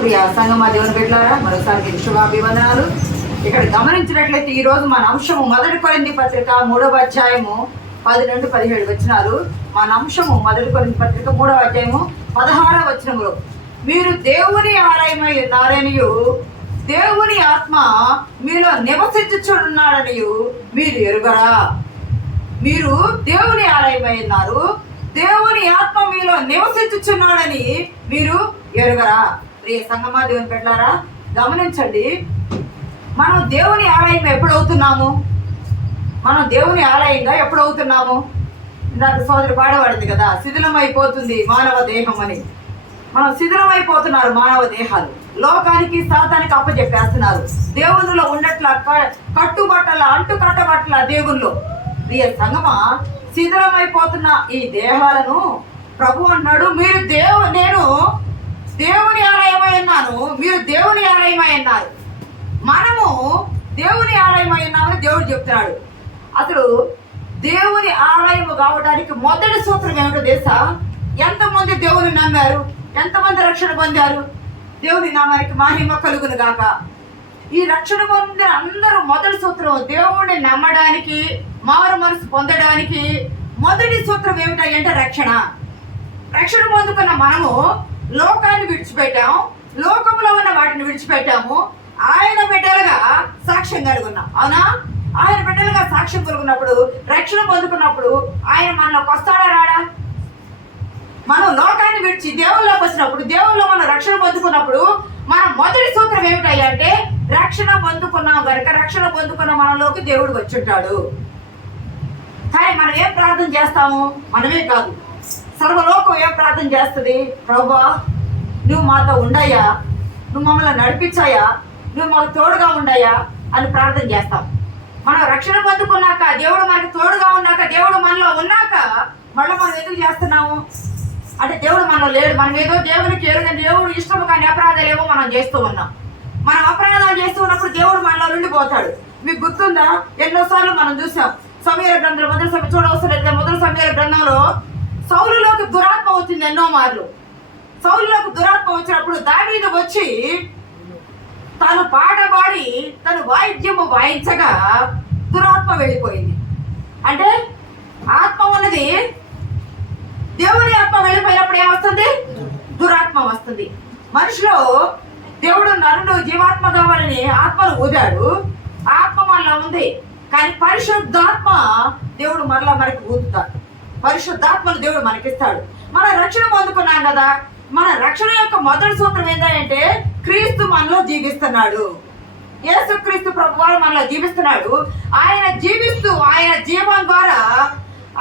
ప్రియ సంగమా దేవుని బిడ్డలారా, మరోసారి మీకు శుభాభివందనాలు. ఇక్కడ గమనించినట్లయితే ఈ రోజు మన అంశము 1 కొరింథీ పత్రిక 3వ అధ్యాయము 10-17 వచనాలు. మన అంశము 1 కొరింథీ పత్రిక 3వ అధ్యాయము 16వ వచనములో, మీరు దేవుని ఆలయమై ఉన్నారనియు దేవుని ఆత్మ మీలో నివసించుచున్నాడనియు మీరు ఎరుగరా. మీరు దేవుని ఆలయమై ఉన్నారు, దేవుని ఆత్మ మీలో నివసించుచున్నాడని మీరు ఎరుగరా. ప్రియ సంగమా దేవుని బిడ్డలారా, గమనించండి, మనం దేవుని ఆలయం ఎప్పుడవుతున్నాము? మనం దేవుని ఆలయంగా ఎప్పుడవుతున్నాము? ఇందాక సోదరి పాడబడింది కదా, శిథిలం అయిపోతుంది మానవ దేహం అని. మనం శిథిలం అయిపోతున్నారు మానవ దేహాలు, లోకానికి సాతానికి అప్పచెప్పేస్తున్నారు. దేవునిలో ఉండట్ల కట్టుబట్టల అంటు కట్టబట్టల దేవుల్లో. ప్రియ సంగమా, శిథిలం అయిపోతున్న ఈ దేహాలను ప్రభు అన్నాడు, మీరు నేను దేవుని ఆలయమై ఉన్నాను, మీరు దేవుని ఆలయమై ఉన్నారు. మనము దేవుని ఆలయమై ఉన్నామని దేవుడు చెప్తున్నాడు. అసలు దేవుని ఆలయము కావడానికి మొదటి సూత్రం ఏమిటో తెలుసా? ఎంతమంది దేవుని నమ్మారు, ఎంతమంది రక్షణ పొందారు? దేవుని నామానికి మహిమ కలుగును గాక. ఈ రక్షణ పొందిన అందరూ మొదటి సూత్రం దేవుణ్ణి నమ్మడానికి, మారు మనసు పొందడానికి మొదటి సూత్రం ఏమిటంటే రక్షణ. రక్షణ పొందుకున్న మనము లోకాన్ని విడిచిపెట్టాము, లోకంలో ఉన్న వాటిని విడిచిపెట్టాము. ఆయన బిడ్డలుగా సాక్ష్యం కలుగున్నాం, అవునా? ఆయన బిడ్డలుగా సాక్ష్యం కలుగున్నప్పుడు, రక్షణ పొందుకున్నప్పుడు ఆయన మనలోకి వస్తాడా రాడా? మనం లోకాన్ని విడిచి దేవుళ్ళలోకి వచ్చినప్పుడు, దేవుల్లో మనం రక్షణ పొందుకున్నప్పుడు మన మొదటి సూత్రం ఏమిటంటే రక్షణ పొందుకున్నాం కనుక రక్షణ పొందుకున్న మనలోకి దేవుడు వచ్చుంటాడు. కానీ మనం ఏం ప్రార్థన చేస్తాము? మనమే కాదు, సర్వలోకం ఏం ప్రార్థన చేస్తుంది? ప్రభువా, నువ్వు మాతో ఉండయ్యా, నువ్వు మమ్మల్ని నడిపించాయా, నువ్వు మాకు తోడుగా ఉండయ్యా అని ప్రార్థన చేస్తాం. మనం రక్షణ పొందుకున్నాక, దేవుడు మనకి తోడుగా ఉన్నాక, దేవుడు మనలో ఉన్నాక మళ్ళీ మనం ఎందుకు చేస్తున్నాము అంటే దేవుడు మనలో లేడు. మనం ఏదో దేవునికి ఎరుగని, దేవుడు ఇష్టము కానీ అపరాధాలు ఏమో మనం చేస్తూ ఉన్నాం. మనం అపరాధాలు చేస్తూ ఉన్నప్పుడు దేవుడు మనలో ఉండిపోతాడు. మీకు గుర్తుందా? ఎన్నోసార్లు మనం చూసాం. సమూయేలు గ్రంథంలో మొదటి సమూయేలు గ్రంథంలో సౌలులోకి దురాత్మ వచ్చింది ఎన్నో మార్లు. సౌలులోకి దురాత్మ వచ్చినప్పుడు దావీదు వచ్చి తను పాట పాడి తను వాయిద్యము వాయించగా దురాత్మ వెళ్ళిపోయింది. అంటే ఆత్మ ఉన్నది, దేవుని ఆత్మ వెళ్ళిపోయినప్పుడు ఏమొస్తుంది? దురాత్మ వస్తుంది. మనిషిలో దేవుడు నన్ను జీవాత్మ కావాలని ఆత్మను ఊదాడు, ఆత్మ మనలో ఉంది. కానీ పరిశుద్ధాత్మ దేవుడు మరలా మనకి ఊదుతాడు, పరిశుద్ధాత్మను దేవుడు మనకిస్తాడు. మనం రక్షణ పొందుకున్నాం కదా, మన రక్షణ యొక్క మొదటి సూత్రం ఏంటంటే క్రీస్తు మనలో జీవిస్తున్నాడు. యేసు క్రీస్తు ప్రభువారు మనలో జీవిస్తున్నాడు. ఆయన జీవిస్తూ ఆయన జీవం ద్వారా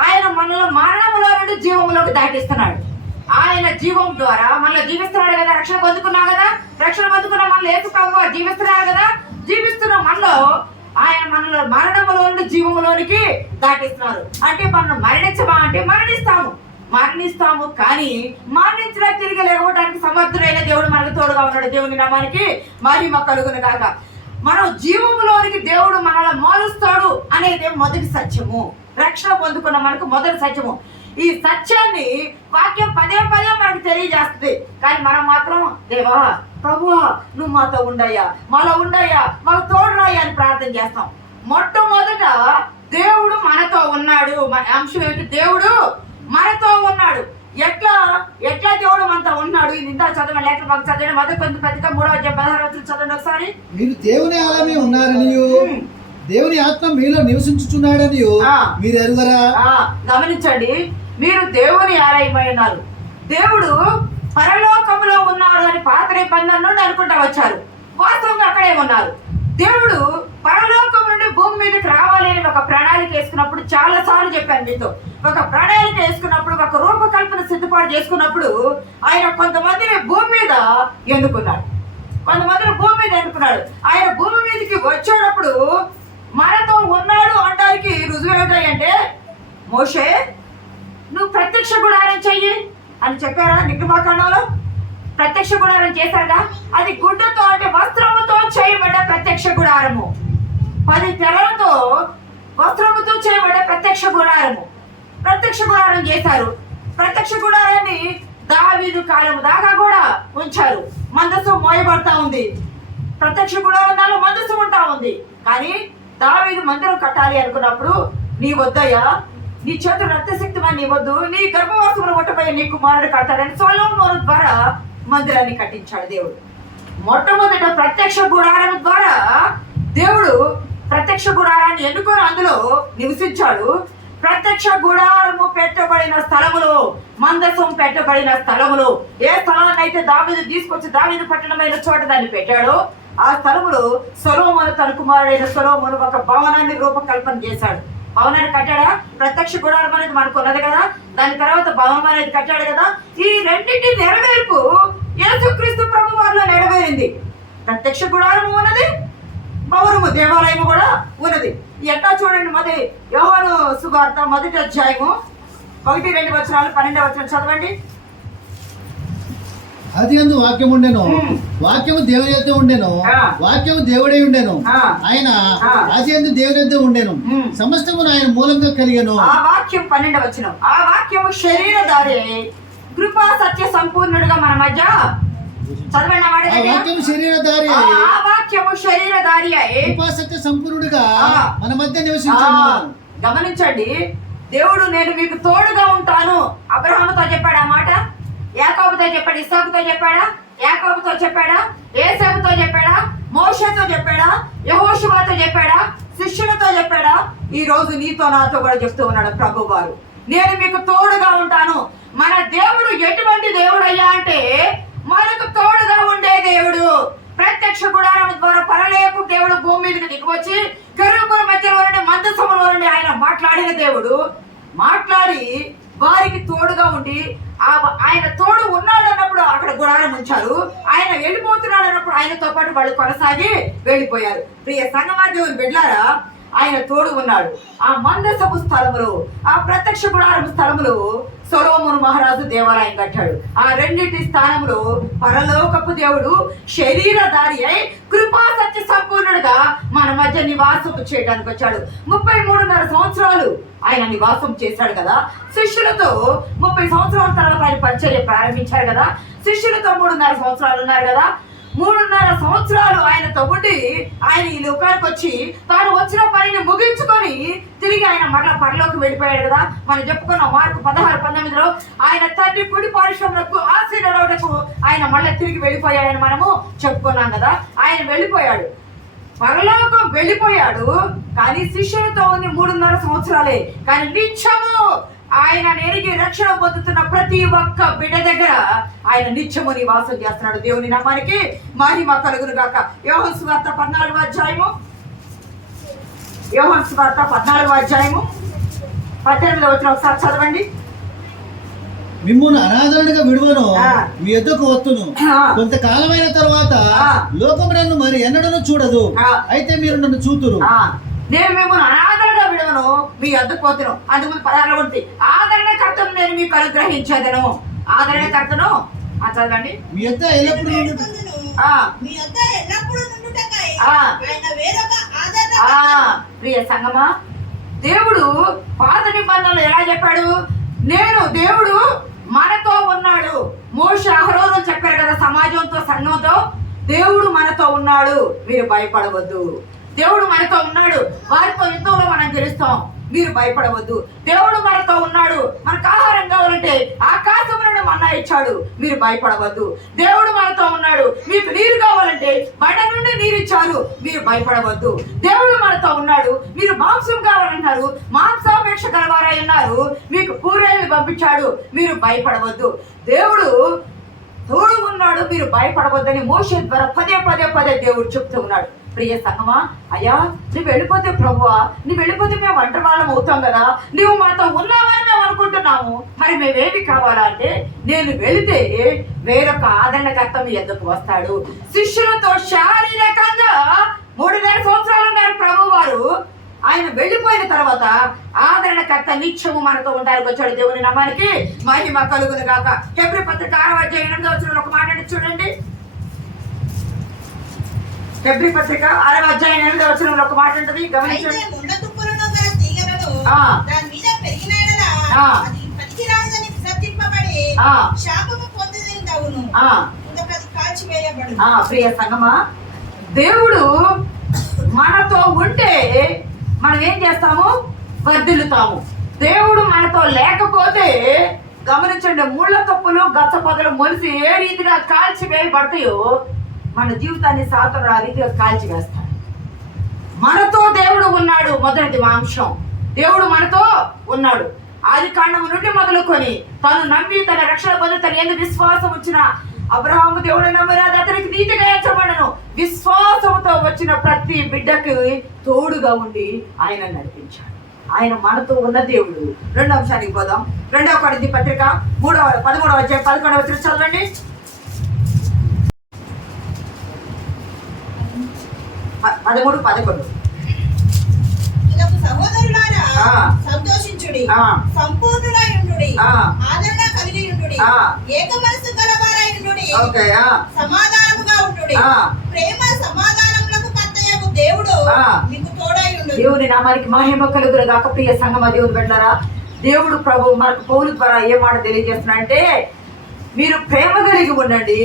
ఆయన మనలో మరణంలో నుండి జీవంలోకి దాటిస్తున్నాడు. ఆయన జీవం ద్వారా మనలో జీవిస్తున్నాడు కదా. రక్షణ పొందుకున్నాం కదా, రక్షణ పొందుకున్న మనలో యేసు ప్రభువారు జీవిస్తున్నాడు కదా. జీవిస్తున్న మనలో ఆయన మనలో మరణంలో నుండి జీవంలోనికి దాటిస్తున్నారు. అంటే మనం మరణించమా అంటే మరణిస్తాము కానీ మరణించడం తిరిగి లేకపోవడానికి సమర్థుడైన దేవుడు మనకు తోడుగా ఉన్నాడు. దేవుని నామానికి మహిమ కలుగును గాక. మనం జీవములోనికి దేవుడు మనల్ని మారుస్తాడు అనేది మొదటి సత్యము. రక్షణ పొందుకున్న మనకు మొదటి సత్యము. ఈ సత్యాన్ని వాక్యం పదే మనకు తెలియజేస్తుంది. కానీ మనం మాత్రం దేవా, ప్రభువా, నువ్వు మాతో ఉండయ్యా, మాలో ఉండయ్యా, మాకు తోడురాయ్యా అని ప్రార్థన చేస్తాం. మొట్టమొదట దేవుడు మనతో ఉన్నాడు. మన అంశం ఏంటి? దేవుడు మనతో ఉన్నాడు. ఎట్లా దేవుడు మనతో ఉన్నాడు? ఇది ఇంత చదవండి, లేఖ మాకు చదవండి. 1 కొరింథీ పత్రిక 3వ అధ్యాయం 16వ వచనం చదవండి ఒకసారి. మీరు దేవుని ఆలయమే ఉన్నారనియు దేవుని ఆత్మ మీలో నివసించుచున్నాడని మీరు ఎరుగరా. గమనించండి, మీరు దేవుని ఆలయమై ఉన్నారు. దేవుడు పరలోకంలో ఉన్నారు అని పాత నిబంధన నుండి అనుకుంటా వచ్చారు. వాస్తవంగా అక్కడే ఉన్నారు. దేవుడు పరలోకం నుండి భూమి మీదకి రావాలి అని ఒక ప్రణాళిక వేసుకున్నప్పుడు, చాలా సార్లు చెప్పాను మీతో, ఒక ప్రణాళిక వేసుకున్నప్పుడు, ఒక రూపకల్పన సిద్ధపాటు చేసుకున్నప్పుడు ఆయన కొంతమందిని భూమి మీద ఎన్నుకున్నాడు. ఆయన భూమి మీదకి వచ్చేటప్పుడు మనతో ఉన్నాడు అనడానికి రుజువు ఏమిటంటే, మోషే నువ్వు ప్రత్యక్ష గుడారం చెయ్యి అని చెప్పారా? నిర్గమకాండంలో ప్రత్యక్ష గుడారం చేశారుగా. అది గుడ్డతో అంటే వస్త్రముతో చేయబడ్డ ప్రత్యక్ష గుడారము, 10 తెరలతో వస్త్రముతో చేయబడ్డ ప్రత్యక్ష గుడారం చేశారు. ప్రత్యక్ష గుడారాన్ని దావీదు కాలం దాకా కూడా ఉంచారు. మందసం మోయబడతా ఉంది, ప్రత్యక్ష గుడారంలో మందసం ఉంటా ఉంది. కానీ దావీదు మందిరం కట్టాలి అనుకున్నప్పుడు, నీ వద్దయ్యా, నీ చేతులు రక్తశక్తిమని నీ వద్దు, నీ గర్భవాసమును కొట్టబోయే నీ కుమారుడు కట్టాడని సొలొమోను ద్వారా మందిరాన్ని కట్టించాడు దేవుడు. మొట్టమొదట ప్రత్యక్ష గుడారం ద్వారా దేవుడు ప్రత్యక్ష గుడారాన్ని ఎన్నుకొని అందులో నివసించాడు. ప్రత్యక్ష గుడారము పెట్టబడిన స్థలములో, మందసం పెట్టబడిన స్థలములో, ఏ స్థలాన్ని అయితే దావీదు తీసుకొచ్చి దావీదు పట్టణమైన చోట దాన్ని పెట్టాడో ఆ స్థలములో సొలొమోను తన కుమారుడైన సొలొమోను ఒక భవనాన్ని రూపకల్పన చేశాడు. భవనాన్ని కట్టాడా? ప్రత్యక్ష గుడారం అనేది మనకు ఉన్నది కదా, దాని తర్వాత భవనం అనేది కట్టాడు కదా. ఈ రెండింటి నెరవేర్పు యేసుక్రీస్తు ప్రభు వారిలో నెరవేరింది. ప్రత్యక్ష గుడారము ఉన్నది, భవనము దేవాలయము కూడా ఉన్నది. ఎట్లా చూడండి, మరి యోహాను సువార్త 1వ అధ్యాయము 1-2 వచనాలు 12వ వచనం చదవండి. ఆదియందు వాక్యం ఉండెను, వాక్యము దేవుని యొద్ద ఉండెను, వాక్యము దేవుడై ఉండెను, ఆయన ఆదియందు దేవుని యొద్ద ఉండెను, సమస్తమును ఆయన మూలంగా కలిగెను. ఆ వాక్యం 12వ వచనం. ఆ వాక్యము శరీరధారి కృపా సత్య సంపూర్ణుడుగా మన మధ్య చదవండి. వాక్యము శరీరధారి, ఆ వాక్యము శరీరధారి అయి కృపా సత్య సంపూర్ణుడుగా మన మధ్య నివసించాడు. గమనించండి, దేవుడు నేను మీకు తోడుగా ఉంటాను అబ్రహాముతో చెప్పాడు. ఆ మాట యాకోబుతో చెప్పాడు, ఇస్సాకుతో చెప్పాడా, యాకోబుతో చెప్పాడా, ఏసావుతో చెప్పాడా, మోషేతో చెప్పాడా, యెహోషువతో చెప్పాడా, శిష్యులతో చెప్పాడా? ఈ రోజు నీతో నాతో కూడా చెప్తూ ఉన్నాడు ప్రభు వారు, నేను మీకు తోడుగా ఉంటాను. మన దేవుడు ఎటువంటి దేవుడు అయ్యా అంటే మనకు తోడుగా ఉండే దేవుడు. ప్రత్యక్ష గుడారం ద్వారా పరలోకపు దేవుడు భూమి మీదకి దిగివచ్చి కెరూబుల మధ్యలో నుండి మందసములో నుండి ఆయన మాట్లాడిన దేవుడు, మాట్లాడి వారికి తోడుగా ఉండి ఆయన తోడు ఉన్నాడు అన్నప్పుడు అక్కడ గుడారం ఉంచారు. ఆయన వెళ్ళిపోతున్నాడు అన్నప్పుడు ఆయనతో పాటు వాళ్ళు కొనసాగి వెళ్ళిపోయారు. ప్రియ సంగమా దేవుని బిడ్డలారా, ఆయన తోడు ఉన్నాడు. ఆ మందసపు స్థలములో, ఆ ప్రత్యక్ష గుడారం స్థలములో సొలొమోను మహారాజు దేవాలయం కట్టాడు. ఆ రెండింటి స్థానంలో పరలోకపు దేవుడు శరీరధారి అయి కృపా సత్య సంపూర్ణుడుగా మన మధ్య నివాసం చేయడానికి వచ్చాడు. 33.5 సంవత్సరాలు ఆయన నివాసం చేశాడు కదా. శిష్యులతో 30 సంవత్సరాల తర్వాత ఆయన పరిచర్య ప్రారంభించారు కదా. శిష్యులతో 3.5 సంవత్సరాలు ఉన్నారు కదా. 3.5 సంవత్సరాలు ఆయనతో ఉండి ఆయన ఈ లోకానికి వచ్చి తాను వచ్చిన పనిని ముగించుకొని తిరిగి ఆయన మరలా పరలోకి వెళ్ళిపోయాడు కదా. మనం చెప్పుకున్న మార్కు 16-19లో ఆయన తండ్రి కుడి పార్శ్వమునకు ఆశీర్వాదకు ఆయన మళ్ళీ తిరిగి వెళ్ళిపోయాడని మనము చెప్పుకున్నాం కదా. ఆయన వెళ్ళిపోయాడు, పరలోకం వెళ్ళిపోయాడు. కానీ శిష్యులతో ఉంది 3.5 సంవత్సరాలే. కానీ నిత్యము ఆయన ఎరిగి రక్షణ పొందుతున్న ప్రతి ఒక్క బిడ్డ దగ్గర ఆయన నిత్యము నివాసం చేస్తున్నాడు. దేవుని నామానికి మహిమ కలుగును గాక. యోహాను సువార్త 14వ అధ్యాయము, యోహాను సువార్త 14వ అధ్యాయము 18వ వచనం ఒకసారి చదవండి. మిమ్మును అనాథలుగా విడువను, మీ యొద్దకు వత్తును, కొంతకాలమైన తర్వాత లోకం నన్ను మరి ఎన్నడను చూడదు, అయితే మీరు నన్ను చూతురు. నేను మిమ్మల్ని అనాదరణగా విడవను, మీ వద్దకు పోతును. అందుకు పదాలు ఉంటుంది, ఆదరణకర్తను నేను మీకు అనుగ్రహించేదను. ఆదరణకర్తను చదవండి. మీ యొద్ద ఎల్లప్పుడూ ప్రియ సంగమా, దేవుడు పాత నిబంధనలు ఎలా చెప్పాడు? నేను దేవుడు మనతో ఉన్నాడు. మోషే అహరోను చెప్పారు కదా, సమాజంతో సంఘంతో దేవుడు మనతో ఉన్నాడు, మీరు భయపడవద్దు. దేవుడు మనతో ఉన్నాడు, వారితో యుద్ధంలో మనం గెలుస్తాం, మీరు భయపడవద్దు. దేవుడు మనతో ఉన్నాడు, మనకు ఆహారం కావాలంటే ఆకాశం నుండి మన్నా ఇచ్చాడు, మీరు భయపడవద్దు. దేవుడు మనతో ఉన్నాడు, మీకు నీరు కావాలంటే బండ నుండి నీరు ఇచ్చారు, మీరు భయపడవద్దు. దేవుడు మనతో ఉన్నాడు, మీరు మాంసం కావాలంటారు, మాంసాపేక్ష గలవారై ఉన్నారు, మీకు కూరేళ్ళు పంపించాడు, మీరు భయపడవద్దు. దేవుడు తోడు ఉన్నాడు, మీరు భయపడవద్దని మోషే ద్వారా పదే దేవుడు చెప్తూ ఉన్నాడు. ప్రియ సంగమా, అయ్యా నువ్వు వెళ్ళిపోతే ప్రభువా, నువ్వు వెళ్ళిపోతే మేము ఒంటరి వాళ్ళం అవుతాం కదా, నువ్వు మాతో ఉన్నావని మేము అనుకుంటున్నాము, మరి మేమేమి కావాలా అంటే, నేను వెళితే వేరొక ఆదరణకర్త మీ ఎద్దకు వస్తాడు. శిష్యులతో శారీరకంగా 3.5 సంవత్సరాలు ఉన్నారు ప్రభు వారు. ఆయన వెళ్ళిపోయిన తర్వాత ఆదరణకర్త నిత్యము మనతో ఉండడానికి వచ్చాడు. దేవుని నామానికి మహిమ కలుగును గాక. హెబ్రీ పత్రిక 6వ అధ్యాయం 8వ వచనంలో ఒక మాట చూడండి. హెబ్రీ పత్రిక 6వ అధ్యాయం 8వ వచనంలో ఒక మాట ఉంటుంది, గమనించండి. కాల్చివేయబడు. ప్రియ సంగమా, దేవుడు మనతో ఉంటే మనం ఏం చేస్తాము? వర్ధిల్లుతాము. దేవుడు మనతో లేకపోతే గమనించండి, ముళ్ళ కప్పులు గచ్చ పొదలు మొలిసి ఏ రీతిగా కాల్చివేయబడతాయో మన జీవితాన్ని సాతను ఆ రీతిగా కాల్చివేస్తాడు. మనతో దేవుడు ఉన్నాడు. మొదటి అంశం, దేవుడు మనతో ఉన్నాడు. ఆది కాండము నుండి మొదలుకొని తను నమ్మి తన రక్షణ పొంది తన ఎందుకు విశ్వాసం వచ్చిన అబ్రహాము దేవుడు నమ్మరాదు, అతనికి నీతిగా ఎంచబడను. విశ్వాసంతో వచ్చిన ప్రతి బిడ్డకి తోడుగా ఉండి ఆయన నడిపించాడు. ఆయన మనతో ఉన్న దేవుడు. రెండో అంశానికి పోదాం. 2వ కొరింథీ పత్రిక 13వ అధ్యాయం 11వ వచనం చదవండి. 13-11. సహోదరులారా, సంతోషించుడి, సంపూర్ణులై ఉండుడి, ఆదరణ కలిగి ఉండుడి, ఏక మనసు గలవారై ఉండుడి, సమాధానముగా ఉండుడి. ప్రేమ సమాధానములకు కర్తయగు దేవుడు మీకు తోడై ఉండును. దేవుని నామానికి మహిమ కలుగునుగాక. ప్రియ సంగమ దేవుని బిడ్డలారా, దేవుడు ప్రభు మనకు పౌలు ద్వారా ఏ మాట తెలియజేస్తున్నాడంటే, మీరు ప్రేమ కలిగి ఉండండి,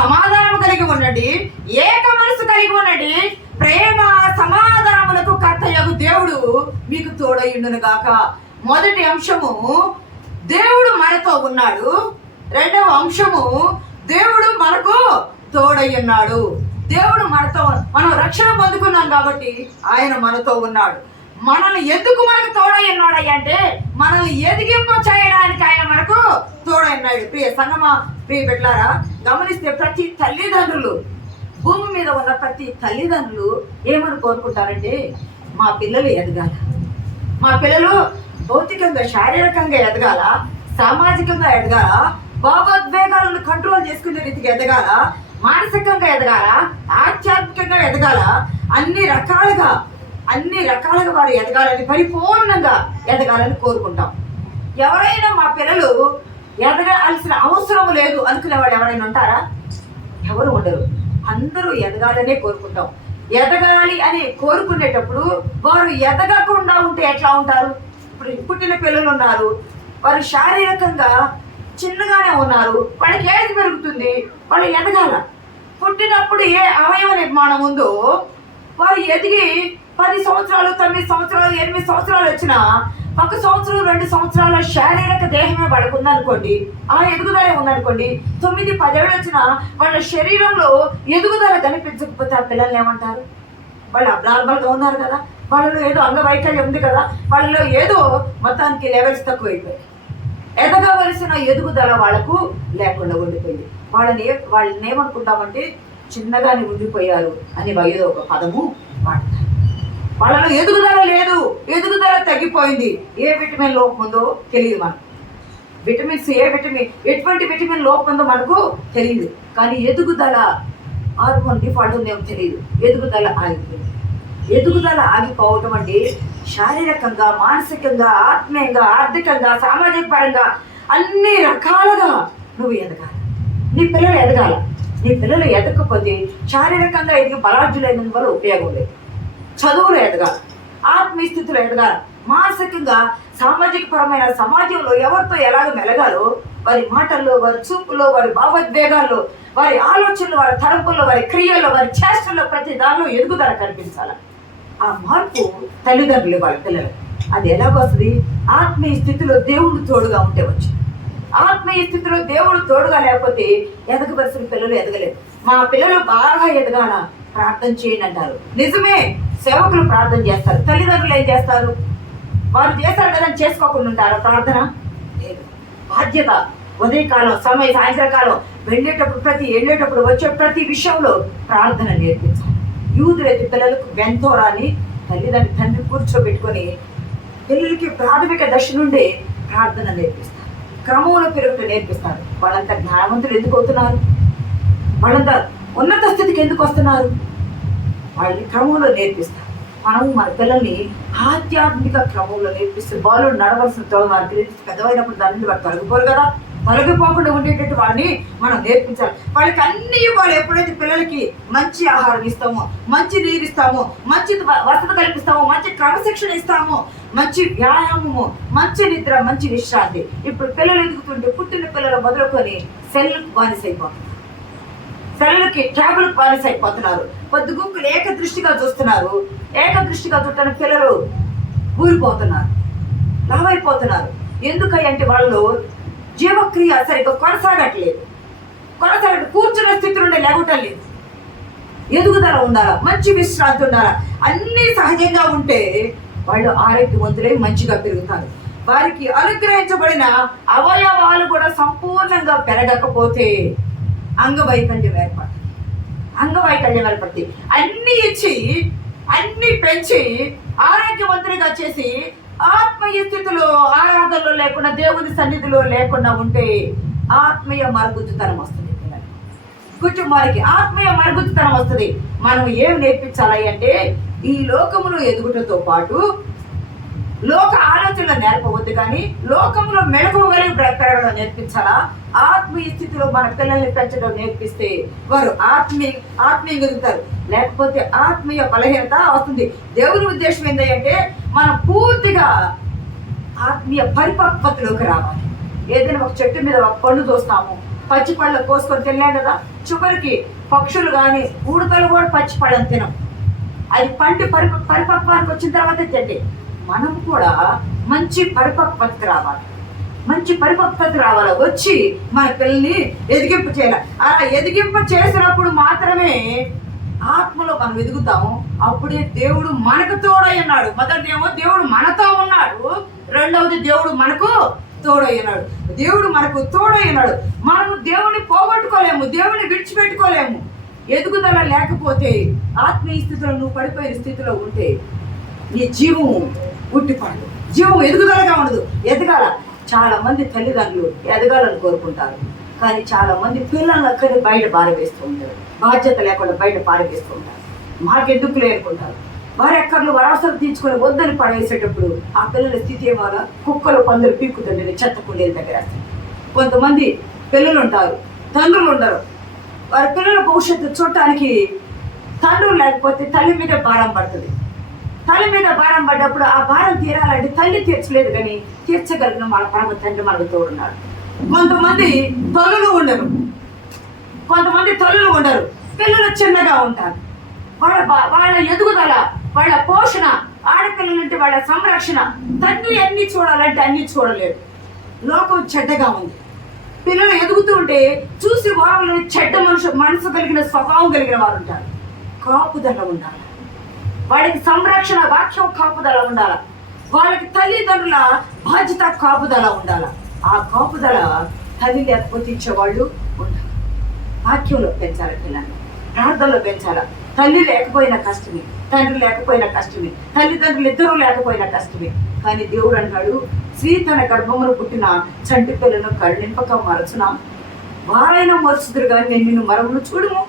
సమాధానం కలిగి ఉండండి, ఏక మనసు కలిగి ఉండండి. ప్రేమ సమాధానములకు కర్తయగు దేవుడు మీకు తోడయుండును గాక. మొదటి అంశము, దేవుడు మనతో ఉన్నాడు. రెండవ అంశము, దేవుడు మనకు తోడయ్యున్నాడు. దేవుడు మనతో, మనం రక్షణ పొందుకున్నాం కాబట్టి ఆయన మనతో ఉన్నాడు. మనల్ని ఎందుకు మనకు తోడయ్యున్నాడు అంటే, మనల్ని ఎదిగింప చేయడానికి ఆయన మనకు తోడయ్యున్నాడు. ప్రియ సంగమా, ప్రియ బిడ్డలారా, గమనిస్తే ప్రతి తల్లిదండ్రులు, భూమి మీద ఉన్న ప్రతి తల్లిదండ్రులు ఏమని కోరుకుంటారంటే, మా పిల్లలు ఎదగాల, మా పిల్లలు భౌతికంగా శారీరకంగా ఎదగాల, సామాజికంగా ఎదగాల, భావోద్వేగాలను కంట్రోల్ చేసుకునే రీతికి ఎదగాల, మానసికంగా ఎదగాల, ఆధ్యాత్మికంగా ఎదగాల, అన్ని రకాలుగా వారు ఎదగాలని, పరిపూర్ణంగా ఎదగాలని కోరుకుంటాం. ఎవరైనా మా పిల్లలు ఎదగాల్సిన అవసరం లేదు అనుకునే వాళ్ళు ఎవరైనా ఉంటారా? ఎవరు ఉండరు. అందరూ ఎదగాలనే కోరుకుంటాం. ఎదగాలి అని కోరుకునేటప్పుడు వారు ఎదగకుండా ఉంటే ఎట్లా ఉంటారు? ఇప్పుడు పుట్టిన పిల్లలు ఉన్నారు, వారు శారీరకంగా చిన్నగానే ఉన్నారు, వాళ్ళకి ఏది పెరుగుతుంది, వాళ్ళు ఎదగాల. పుట్టినప్పుడు ఏ అవయవ నిర్మాణం ఉందో వారు ఎదిగి 10 సంవత్సరాలు, 9 సంవత్సరాలు, 8 సంవత్సరాలు వచ్చినా 1 సంవత్సరం 2 సంవత్సరాల శారీరక దేహమే వాళ్ళకు ఉందనుకోండి, ఆ ఎదుగుదల ఉందనుకోండి, 9-10 ఏళ్ళు వచ్చినా వాళ్ళ శరీరంలో ఎదుగుదల కనిపించకపోతే ఆ పిల్లల్ని ఏమంటారు? వాళ్ళు అబ్నార్మల్గా ఉన్నారు కదా, వాళ్ళలో ఏదో అంగవైకల్యం ఉంది కదా, వాళ్ళలో ఏదో మొత్తానికి లెవెల్స్ తక్కువైపోయాయి. ఎదగవలసిన ఎదుగుదల వాళ్ళకు లేకుండా ఉండిపోయింది. వాళ్ళని ఏమనుకుంటామంటే చిన్నగానే ఉండిపోయారు అని ఏదో ఒక పదము వాడతారు. వాళ్ళలో ఎదుగుదల లేదు, ఎదుగుదల తగ్గిపోయింది. ఏ విటమిన్ లోపం ఉందో తెలియదు మనకు. విటమిన్స్ ఎటువంటి విటమిన్ లోపం ఉందో మనకు తెలియదు. కానీ ఎదుగుదల హార్మోన్ డిఫాల్ట్ ఉందేమో తెలియదు. ఎదుగుదల ఆగిపోయింది. ఎదుగుదల ఆగిపోవటం అంటే శారీరకంగా, మానసికంగా, ఆత్మీయంగా, ఆర్థికంగా, సామాజిక పరంగా అన్ని రకాలుగా నువ్వు ఎదగాలి. నీ పిల్లలు ఎదగాల. నీ పిల్లలు ఎదగకపోతే శారీరకంగా ఎదిగి బలాఢ్యులైనందు వల్ల ఉపయోగం లేదు. చదువులు ఎదగాలి, ఆత్మీయ స్థితిలో ఎదగాలి, మానసికంగా సామాజిక పరమైన సమాజంలో ఎవరితో ఎలాగ మెలగాలో, వారి మాటల్లో, వారి చూపుల్లో, వారి భావోద్వేగాల్లో, వారి ఆలోచనలు, వారి తలంపుల్లో, వారి క్రియల్లో, వారి చేష్టల్లో ప్రతి దానిలో ఎదుగుదల కనిపించాలి. ఆ మార్పు తల్లిదండ్రులు వాళ్ళ పిల్లలు. అది ఎలాగొస్తుంది? ఆత్మీయ స్థితిలో దేవుడు తోడుగా ఉంటే వచ్చు. ఆత్మీయ స్థితిలో దేవుడు తోడుగా లేకపోతే ఎదగవలసిన పిల్లలు ఎదగలేదు. మా పిల్లలు బాగా ఎదగాల, ప్రార్థన చేయండి అంటారు. నిజమే, సేవకులు ప్రార్థన చేస్తారు. తల్లిదండ్రులు ఏం చేస్తారు? వారు చేస్తారు కదా చేసుకోకుండా ఉంటారా ప్రార్థన? లేదు. బాధ్యత. ఉదయకాలం, సాయంత్రకాలం వెళ్ళేటప్పుడు వచ్చే ప్రతి విషయంలో ప్రార్థన నేర్పించాలి. యూదులైతే పిల్లలకు వెంతోరాని తండ్రి కూర్చోబెట్టుకొని పిల్లలకి ప్రాథమిక దశ నుండి ప్రార్థన నేర్పిస్తారు, క్రమంలో పెరుగుతూ నేర్పిస్తారు. వాళ్ళంతా జ్ఞానవంతులు ఎందుకు అవుతున్నారు? వాళ్ళంతా ఉన్నత స్థితికి ఎందుకు వస్తున్నారు? వాళ్ళని క్రమంలో నేర్పిస్తారు. మనం మన పిల్లల్ని ఆధ్యాత్మిక క్రమంలో నేర్పిస్తే వాళ్ళు నడవలసిన త్రోవ వారికి పెద్దవైనప్పుడు దాని నుండి వాళ్ళు తొలగిపోరు కదా. తొలగిపోకుండా ఉండేటట్టు వాళ్ళని మనం నేర్పించాలి. వాళ్ళకి అన్ని వాళ్ళు ఎప్పుడైతే పిల్లలకి మంచి ఆహారం ఇస్తామో, మంచి నీరు ఇస్తామో, మంచి వసతి కల్పిస్తామో, మంచి క్రమశిక్షణ ఇస్తామో, మంచి వ్యాయామము, మంచి నిద్ర, మంచి విశ్రాంతి. ఇప్పుడు పిల్లలు ఎదుగుతుంటే పుట్టిన పిల్లలు మొదలుకొని సెల్కు బానిసైపోతారు. సెలవులకి ట్యాబులకు బానిస అయిపోతున్నారు. పొద్దుగుక్కులు ఏకదృష్టిగా చూస్తున్నారు. ఏకదృష్టిగా చూడటానికి పిల్లలు ఊరిపోతున్నారు, లావైపోతున్నారు. ఎందుకంటే వాళ్ళు జీవక్రియ సరిగ్గా కొనసాగట్లేదు. కూర్చున్న స్థితి నుండి లేవటం లేదు. ఎదుగుదల ఉండాలా, మంచి విశ్రాంతి ఉండాలా. అన్నీ సహజంగా ఉంటే వాళ్ళు ఆరోగ్యవంతులై మంచిగా పెరుగుతారు. వారికి అనుగ్రహించబడిన అవయవాలు కూడా సంపూర్ణంగా పెరగకపోతే అంగవైకల్యం ఏర్పడుతుంది. అన్నీ ఇచ్చి అన్నీ పెంచి ఆరోగ్యవంతుడిగా చేసి ఆత్మీయ స్థితిలో ఆరాధనలో లేకుండా, దేవుని సన్నిధిలో లేకుండా ఉంటే ఆత్మీయ మరుగుజ్జుతనం వస్తుంది. కుటుంబానికి ఆత్మీయ మరుగుజ్జుతనం వస్తుంది. మనం ఏం నేర్పించాలి అంటే ఈ లోకములో ఎదుగుటతో పాటు లోక ఆలోచనలు నేర్పవద్దు, కానీ లోకంలో మెళకువగలిగి పెరగడం నేర్పించాలా. ఆత్మీయ స్థితిలో మన పిల్లల్ని పెంచడం నేర్పిస్తే వారు ఆత్మీయ ఎదుగుతారు. లేకపోతే ఆత్మీయ బలహీనత వస్తుంది. దేవుని ఉద్దేశం ఏంటంటే మనం పూర్తిగా ఆత్మీయ పరిపక్వతలోకి రావాలి. ఏదైనా ఒక చెట్టు మీద ఒక పండు చూస్తాము, పచ్చి పళ్ళు కోసుకొని తినలేం కదా. చివరికి పక్షులు కానీ ఉడతలు కూడా పచ్చి పళ్ళని తినం. అది పండి పరిపక్వానికి వచ్చిన తర్వాతే తింటే మనం కూడా మంచి పరిపక్వతకి రావాలి. వచ్చి మన పిల్లల్ని ఎదిగింపు చేయాలి. అలా ఎదిగింపు చేసినప్పుడు మాత్రమే ఆత్మలో మనం ఎదుగుతాము. అప్పుడే దేవుడు మనకు తోడై ఉన్నాడు. మొదటిదేమో దేవుడు మనతో ఉన్నాడు, రెండవది దేవుడు మనకు తోడై ఉన్నాడు. మనము దేవుని పోగొట్టుకోలేము, దేవుని విడిచిపెట్టుకోలేము. ఎదుగుదల లేకపోతే ఆత్మీయ స్థితిలో నువ్వు పడిపోయిన స్థితిలో ఉంటే నీ జీవం ఉట్టిపడదు, జీవం ఎదుగుదలగా ఉండదు. ఎదగాల. చాలా మంది తల్లిదండ్రులు ఎదగాలని కోరుకుంటారు, కానీ చాలా మంది పిల్లలను అక్కడే బయట పారవేస్తూ ఉంటారు. బాధ్యత లేకుండా బయట పారవేస్తూ ఉంటారు. మాకెందుకులే అనుకుంటారు. వారి ఎక్కర్లు వరాసలు తీర్చుకొని వద్దని పడవేసేటప్పుడు ఆ పిల్లల స్థితి ఏమాల కుక్కలు పందులు పీక్కుతుండే చెత్త కుండీల దగ్గర. కొంతమంది పిల్లలు ఉంటారు, తండ్రులు ఉండరు. వారి పిల్లల భవిష్యత్తు చూడటానికి తండ్రులు లేకపోతే తల్లి మీద భారం పడుతుంది. తల్లి మీద భారం పడ్డప్పుడు ఆ భారం తీరాలంటే తల్లి తీర్చలేదు, కానీ తీర్చగలిగిన మన పరమ తండ్రి మనకు తోడున్నాడు. కొంతమంది తల్లులు ఉండరు, పిల్లలు చిన్నగా ఉంటారు. వాళ్ళ ఎదుగుదల, వాళ్ళ పోషణ, ఆడపిల్లలంటే వాళ్ళ సంరక్షణ తండ్రి అన్ని చూడాలంటే అన్ని చూడలేడు. లోకం చెడ్డగా ఉంది. పిల్లలు ఎదుగుతూ ఉంటే చూసి వారంలో చెడ్డ మనసు కలిగిన స్వభావం కలిగిన వారు ఉంటారు. కాపుదల ఉండాలి. వాడికి సంరక్షణ, వాక్యం కాపుదల ఉండాలి. వాళ్ళకి తల్లిదండ్రుల బాధ్యత కాపుదల ఉండాలి. ఆ కాపుదల తల్లి లేకపోతే ఇచ్చేవాళ్ళు ఉండాలి. వాక్యంలో పెంచాలి, పిల్లల్ని ప్రార్థనలో పెంచాలి. తల్లి లేకపోయినా కష్టమే, తండ్రి లేకపోయినా కష్టమే, తల్లిదండ్రులు ఇద్దరూ లేకపోయినా కష్టమే. కానీ దేవుడు అంటాడు, స్త్రీ తన గర్భమును పుట్టిన చంటి పిల్లను కరుణింపక మరచునా, వారైనా మరుచుదురు కానీ నేను నిన్ను మరమును చూడుము.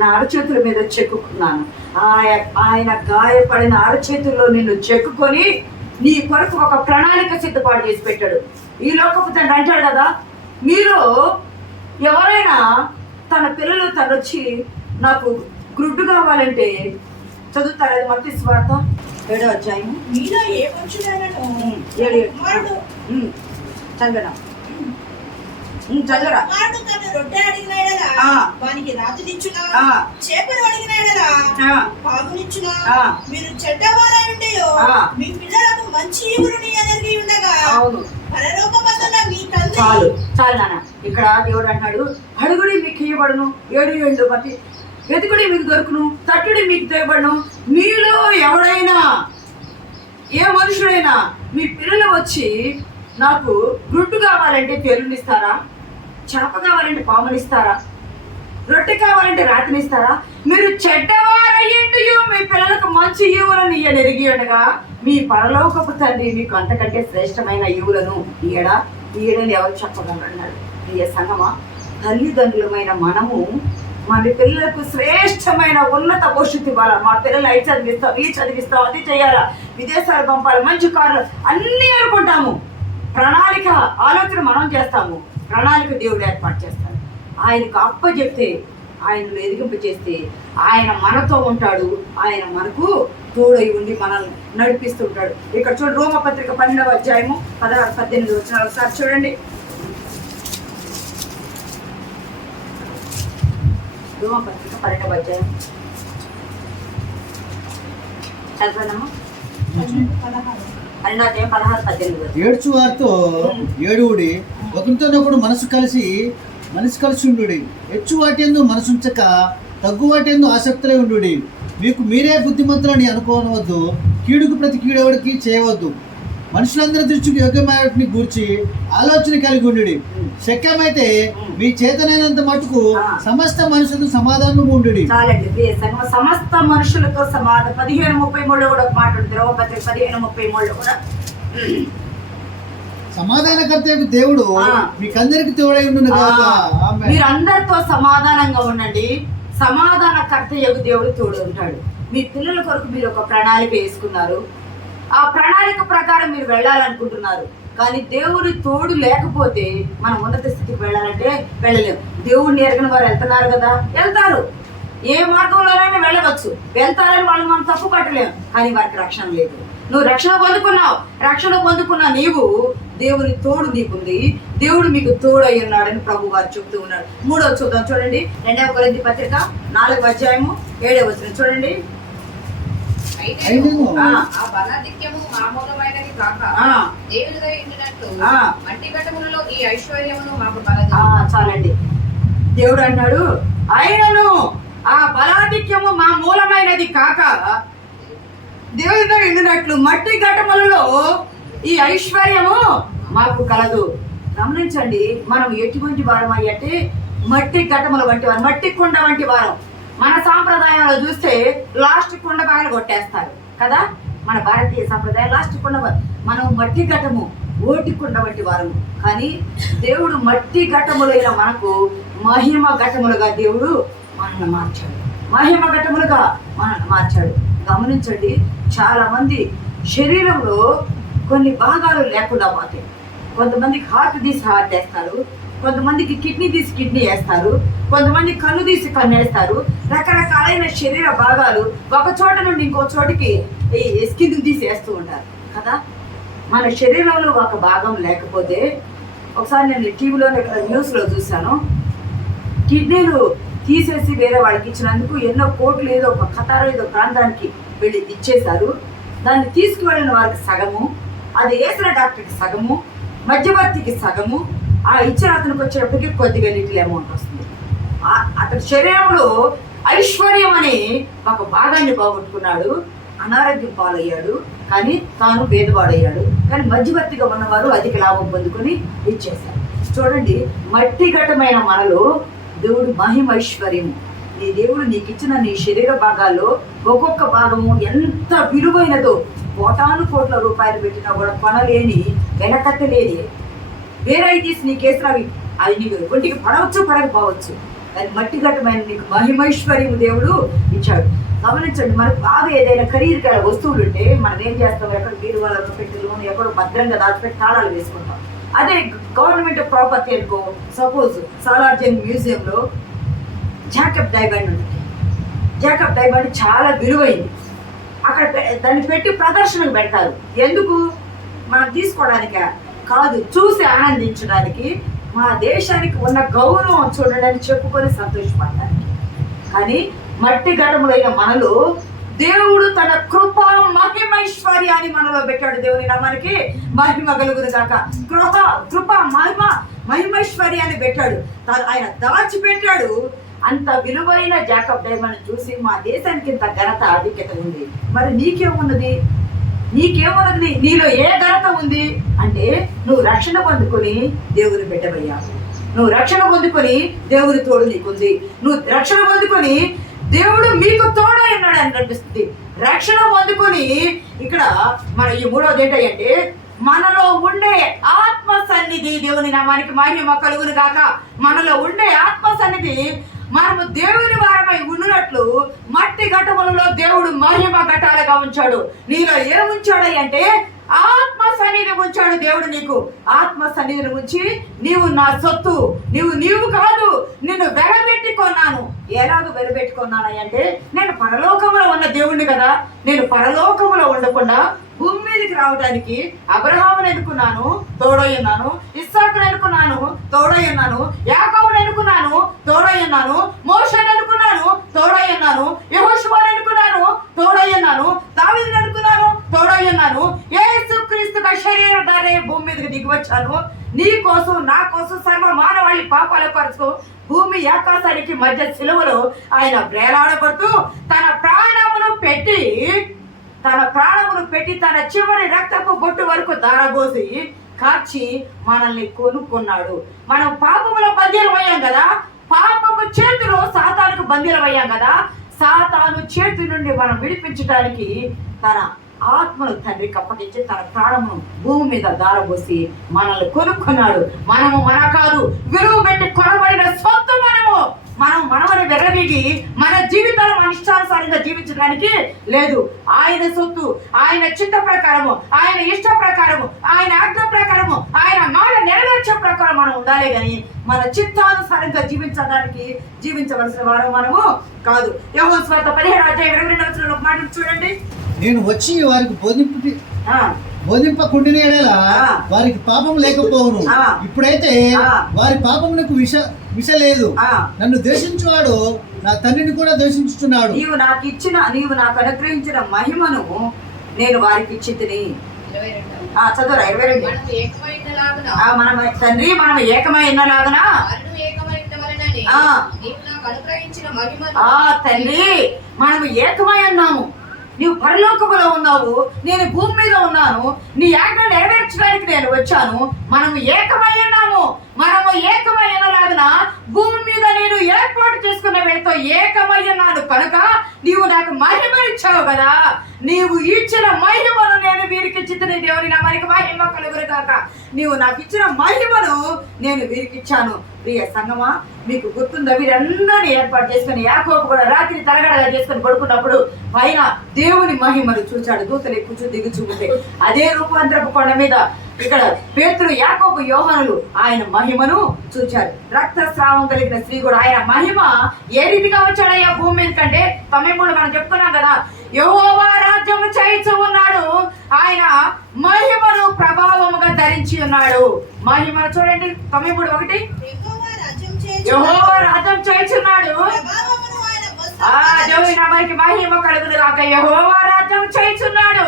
నా అరచేతుల మీద చెక్కుకున్నాను. ఆయన గాయపడిన అరచేతుల్లో నిన్ను చెక్కుకొని నీ కొరకు ఒక ప్రణాళిక సిద్ధపాటు చేసి పెట్టాడు. ఈ లోకపు తండ్రి అంటాడు కదా, మీరు ఎవరైనా తన పిల్లలు తనొచ్చి నాకు గ్రుడ్డు కావాలంటే చదువుతారు. అది మత్తయి సువార్త 7వ అధ్యాయం. మీలో ఏ మనుషుడైనను చదవరా. కుమారుడు తను రొట్టె అడిగిన యెడల వానికి రాతినిచ్చునా, చేపలు అడిగిన యెడల పామునిచ్చునా? మీరు చెడ్డవారై ఉండియో మీ పిల్లలకు మంచి ఈవులను ఎరిగి ఉండగా పరలోకమందున్న మీ తండ్రి. చాలు నాన్న. ఇక్కడ దేవుడు అంటున్నాడు, అడుగుడి మీకు ఇవ్వబడును, 7 బట్టి వెతుకుడి మీకు దొరుకును, తట్టుడి మీకు తేయబడును. మీలో ఎవడైనా, ఏ మనుషుడైనా మీ పిల్లలు వచ్చి నాకు గుడ్డు కావాలంటే పేరునిస్తారా, చేప కావాలంటే పామునిస్తారా, రొట్టె కావాలంటే రాతినిస్తారా? మీరు చెడ్డవారయ్యండి మీ పిల్లలకు మంచి ఈవులను ఎరిగి ఉండగా మీ పరలోకపు తండ్రి మీకు అంతకంటే శ్రేష్టమైన ఈవులను ఈయడని ఎవరు చెప్పగలరు అన్నాడు. ప్రియ సంగమా, తల్లిదండ్రులమైన మనము మన పిల్లలకు శ్రేష్టమైన ఉన్నత భవిష్యత్తు ఇవ్వాలా. మా పిల్లలు అవి చదివిస్తాం, ఈ చదివిస్తాం, అది చేయాలా, విదేశాలు పంపాలి, మంచి కార్లు అన్నీ అనుకుంటాము. ప్రణాళిక ఆలోచన మనం చేస్తాము, ప్రణాళిక దేవుడు ఏర్పాటు చేస్తాడు. ఆయనకు అప్పచెప్తే, ఆయనను ఎదిగింపు చేస్తే ఆయన మనతో ఉంటాడు. ఆయన మనకు తోడై ఉండి మనల్ని నడిపిస్తుంటాడు. ఇక్కడ చూడండి, రోమపత్రిక 12వ అధ్యాయము 16-18 వచ్చిన ఒకసారి చూడండి. ధూమపత్రిక 12వ అధ్యాయం చదవనమ్మా. 12వ అధ్యాయం 16-18. ఏడ్చు వారితో ఏడువుడి, ఒకరితోనొకడు మనసు కలిసి ఉండుడి. హెచ్చు వాటియందు మనసుంచక తగ్గు వాటియందు ఆసక్తులై ఉండుడి. మీకు మీరే బుద్ధిమంతులని అనుకోవద్దు, కీడుకు ప్రతి కీడెవడికి చేయవద్దు. మనుషులందరి దృష్టికి యోగ్యమైనటిని గూర్చి ఆలోచన కలిగి ఉండుడి. శక్యమైతే మీ చేతనైనంత మటుకు సమస్త మనుషులతో సమాధానం ఉండుడి. చాలండి. సమస్త మనుషులతో సమాధానం. 15:33 కూడా ఒక మాట ఉంది. ధర్మపత్రిక 15:33 కూడా సమాధానకర్త దేవుడు మీకందరికి తోడై ఉండును గాక. ఆమేన్. మీరందరితో సమాధానంగా ఉండండి. సమాధానకర్త దేవుడు తోడు ఉంటాడు. మీ పిల్లల కొరకు మీరు ఒక ప్రణాళిక వేసుకున్నారు. ఆ ప్రణాళిక ప్రకారం మీరు వెళ్ళాలనుకుంటున్నారు. కానీ దేవుడి తోడు లేకపోతే మనం ఉన్నత స్థితికి వెళ్ళాలంటే వెళ్ళలేము. దేవుడిని ఎరగని వారు వెళ్తున్నారు కదా, వెళ్తారు. ఏ మార్గంలోనైనా వెళ్ళవచ్చు, వెళ్తారని వాళ్ళు మనం తప్పు పట్టలేము. కానీ వారికి రక్షణ లేదు. నువ్వు రక్షణ పొందుకున్న నీవు దేవుని తోడు నీకుంది. దేవుడు మీకు తోడు అయి ఉన్నాడని ప్రభు వారు చెప్తూ ఉన్నాడు. 3వ చూద్దాం చూడండి. 2వ కొరింథీ పత్రిక 4వ అధ్యాయము 7వ వచనం చూడండి. చాలండి. దేవుడు అన్నాడు, అయినను ఆ బలాధిక్యము మా మూలమైనది కాక దేవుడితో ఎండినట్లు మట్టి ఘటములలో ఈ ఐశ్వర్యము మాకు కలదు. గమనించండి, మనం ఎటువంటి వారం అయ్యంటే మట్టి ఘటముల వంటి వారం, మట్టి కుండ వంటి వారం. మన సాంప్రదాయంలో చూస్తే లాస్ట్ కుండ బాగా కొట్టేస్తారు కదా. మన భారతీయ సాంప్రదాయం లాస్ట్ కుండ, మనం మట్టి ఘటము, ఓటి కుండ వంటి వారము. కానీ దేవుడు మట్టి ఘటములైన మనకు మహిమ ఘటములుగా దేవుడు మనల్ని మార్చాడు. మహిమ ఘటములుగా మనల్ని మార్చాడు. గమనించండి, చాలా మంది శరీరంలో కొన్ని భాగాలు లేకుండా పోతాయి. కొంతమందికి హార్ట్ తీసి హార్ట్ వేస్తారు, కొంతమందికి కిడ్నీ తీసి కిడ్నీ వేస్తారు, కొంతమంది కన్ను తీసి కన్ను వేస్తారు. రకరకాలైన శరీర భాగాలు ఒక చోట నుండి ఇంకో చోటికి ఈ స్కిన్ తీసి వేస్తూ ఉంటారు కదా. మన శరీరంలో ఒక భాగం లేకపోతే, ఒకసారి నేను టీవీలో న్యూస్లో చూశాను, కిడ్నీలు తీసేసి వేరే వాళ్ళకి ఇచ్చినందుకు ఎన్నో కోట్లు ఏదో ఒక ఖతారో ఏదో ప్రాంతానికి వెళ్ళి ఇచ్చేశారు. దాన్ని తీసుకువెళ్ళిన వారికి సగము, అది వేసిన డాక్టర్కి సగము, మధ్యవర్తికి సగము, ఆ ఇచ్చిన అతనికి వచ్చేటప్పటికి కొద్దిగా లిటిల్ అమౌంట్ వస్తుంది. అతని శరీరంలో ఐశ్వర్యం అనే ఒక భాగాన్ని పోగొట్టుకున్నాడు, అనారోగ్యం పాలయ్యాడు, కానీ తాను పేదవాడయ్యాడు. కానీ మధ్యవర్తిగా ఉన్నవారు అధిక లాభం పొందుకొని ఇచ్చేశారు. చూడండి, మట్టి ఘటమైన మనలో దేవుడు మహిమైశ్వర్యము. నీ దేవుడు నీకు ఇచ్చిన నీ శరీర భాగాల్లో ఒక్కొక్క భాగము ఎంత విలువైనదో, కోటాను కోట్ల రూపాయలు పెట్టినా కూడా కొనలేని, వెనకట్టలేని, వేరే తీసి నీకేసినవి అవి నీకు ఒంటికి పడవచ్చు, పడకపోవచ్చు. కానీ మట్టి ఘటమైన నీకు మహిమైశ్వర్యము దేవుడు ఇచ్చాడు. గమనించండి, మనకు బాగా ఏదైనా ఖరీదుగా వస్తువులు ఉంటే మనం ఏం చేస్తాం, ఎక్కడ బీరువాళ్ళలో పెట్టెలు ఎక్కడో భద్రంగా దాచిపెట్టి తాళాలు వేసుకుంటాం. అదే గవర్నమెంట్ ప్రాపర్టీ అనుకో, సపోజ్ సాలార్జంగ్ మ్యూజియంలో జాకబ్ డైమండ్ ఉంటుంది. జాకబ్ డైమండ్ చాలా విలువైంది. అక్కడ దాన్ని పెట్టి ప్రదర్శనకు పెడతారు. ఎందుకు? మనం తీసుకోవడానిక కాదు, చూసి ఆనందించడానికి, మా దేశానికి ఉన్న గౌరవం చూడడానికి, చెప్పుకొని సంతోషపడడానికి. కానీ మట్టి ఘటములైన మనలో దేవుడు తన కృప మహిమైశ్వర్యాన్ని మనలో పెట్టాడు. దేవుని నామానికి మహిమ కలుగును గాక. కృప మహిమైశ్వర్యాన్ని పెట్టాడు. ఆయన దాచిపెట్టాడు. అంత విలువైన జాకబ్ డైమండ్ చూసి మా దేశానికి ఇంత ఘనత ఆధిక్యత ఉంది. మరి నీకేమున్నది? నీలో ఏ ఘనత ఉంది అంటే, నువ్వు రక్షణ పొందుకొని దేవుని బిడ్డవయ్యావు. నువ్వు రక్షణ పొందుకొని దేవుని తోడు నీకుంది. నువ్వు రక్షణ పొందుకొని దేవుడు మీకు తోడై ఉన్నాడు అని కనిపిస్తుంది. రక్షణ పొందుకొని ఇక్కడ మన ఈ 3వది ఏంటంటే, మనలో ఉండే ఆత్మ సన్నిధి, దేవుని నామానికి మహిమ కలుగును గాక. మనలో ఉండే ఆత్మ సన్నిధి మనము దేవుని వారమై ఉన్నట్లు మట్టి ఘటములలో దేవుడు మహిమ ఘటాలుగా ఉంచాడు. నీలో ఏముంచాడు అంటే ఆత్మ సన్నిధి ఉంచాడు దేవుడు. నీకు ఆత్మ సన్నిధిని ఉంచి, నీవు నా సొత్తు, నీవు కాదు, నిన్ను వెలబెట్టుకున్నాను. ఎలాగో వెలబెట్టుకున్నాను అంటే, నేను పరలోకములో ఉన్న దేవుణ్ణి కదా. నేను పరలోకములో ఉండకుండా భూమి మీదకి రావడానికి అబ్రహామును ఎన్నుకున్నాను, తోడై ఉన్నాను. ఇస్సాకును ఎన్నుకున్నాను, తోడై ఉన్నాను. యాకోబును ఎన్నుకున్నాను, తోడై ఉన్నాను. మోషేను ఎన్నుకున్నాను, తోడయ్యన్నాను, యెహోషువని అనుకున్నాను తోడయ్యన్నాను, దావీదుని అనుకున్నాను తోడయ్యన్నాను, యేసుక్రీస్తుగా శరీరధారి భూమి మీదకి దిగి వచ్చాను. నీ కోసం నా కోసం సర్వ మానవాళి పాపాల కొరకు భూమి ఆకాశానికి మధ్య సిలువలో ఆయన వేలాడబడుతూ తన ప్రాణమును పెట్టి తన చివరి రక్తపు బొట్టు వరకు దారబోసి కార్చి మనల్ని కొనుక్కున్నాడు. మనం పాపములో బందీలమయ్యాం కదా, పాపము చేతిలో సాతానుకు బందీలమయ్యాం కదా, సాతాను చేతి నుండి మనం విడిపించడానికి తన ఆత్మను తండ్రికి అప్పగించి తన ప్రాణమును భూమి మీద దారబోసి మనల్ని కొనుక్కున్నాడు. మనము మన కాదు, విలువ పెట్టి కొనబడిన సొత్తు మనమని విర్రవీగి మన జీవితాలు మన ఇష్టానుసారంగా జీవించడానికి లేదు. ఆయన సొత్తు, ఆయన చిత్త ప్రకారము, ఆయన ఇష్ట ప్రకారము, ఆయన ఆజ్ఞ ప్రకారము, ఆయన మాట నెరవేర్చే ప్రకారం మనం ఉండాలి. కానీ మన చిత్తానుసారంగా జీవించవలసిన వారు మనము కాదు. యోహాను సువార్త 17:22 ఒక మాట చూడండి. నేను వచ్చి వారికి బోధింపకుండిన యెడల వారికి పాపం లేకపోవును. ఇప్పుడైతే వారి పాపమునకు విష లేదు. నన్ను ద్వేషించువాడు నా తండ్రిని కూడా ద్వేషించుచున్నాడు. నీవు నాకు అనుగ్రహించిన మహిమను నేను వారికి ఇచ్చితిని. చదువురా 22. మనం తండ్రి మనం ఏకమైనలాగున తండ్రి మనము ఏకమై ఉన్నాము. నీవు పరలోకములో ఉన్నావు, నేను భూమి మీద ఉన్నాను, నీ ఆజ్ఞ నెరవేర్చడానికి నేను వచ్చాను. మనము ఏకమై ఉన్నాము. మనము ఏకమై ఉన్నలాగున భూమి మీద నేను ఏర్పాటు చేసుకున్న వీళ్ళతో ఏకమై ఉన్నాను కనుక నీవు నాకు మహిమ ఇచ్చావు కదా. నీవు ఇచ్చిన మహిమను నేను వీరికి ఇచ్చితిని. దేవుని నామానికి మహిమ కలుగును గాక. నీవు నాకు ఇచ్చిన మహిమను నేను వీరికి ఇచ్చాను. ప్రియ సంగమా, మీకు గుర్తుందా? వీరందరినీ ఏర్పాటు చేసుకుని యాకోబు కూడా రాత్రి తలగడగా చేసుకుని పడుకున్నప్పుడు పైన దేవుని మహిమను చూచాడు. దూతలు ఎక్కుచూ దిగుచూపుతే అదే రూపాంతరపు కొండ మీద ఇక్కడ పేతురు, యాకోబు, యోహానులు ఆయన మహిమను చూచారు. రక్తస్రావం కలిగిన స్త్రీ కూడా ఆయన మహిమ ఏ రీతిగా వచ్చాడయ్యా భూమి మీద కంటే 13 మనం చెప్తున్నాం కదా, యెహోవా రాజ్యము చేయిచు ఉన్నాడు. ఆయన మహిమను ప్రభావముగా ధరించి ఉన్నాడు. మహిమను చూడండి 13:1. యెహోవా రాజ్యం చేయుచున్నాడు. దేవునికి మహిమ కలుగును గాక. యెహోవా రాజ్యం చేయుచున్నాడు.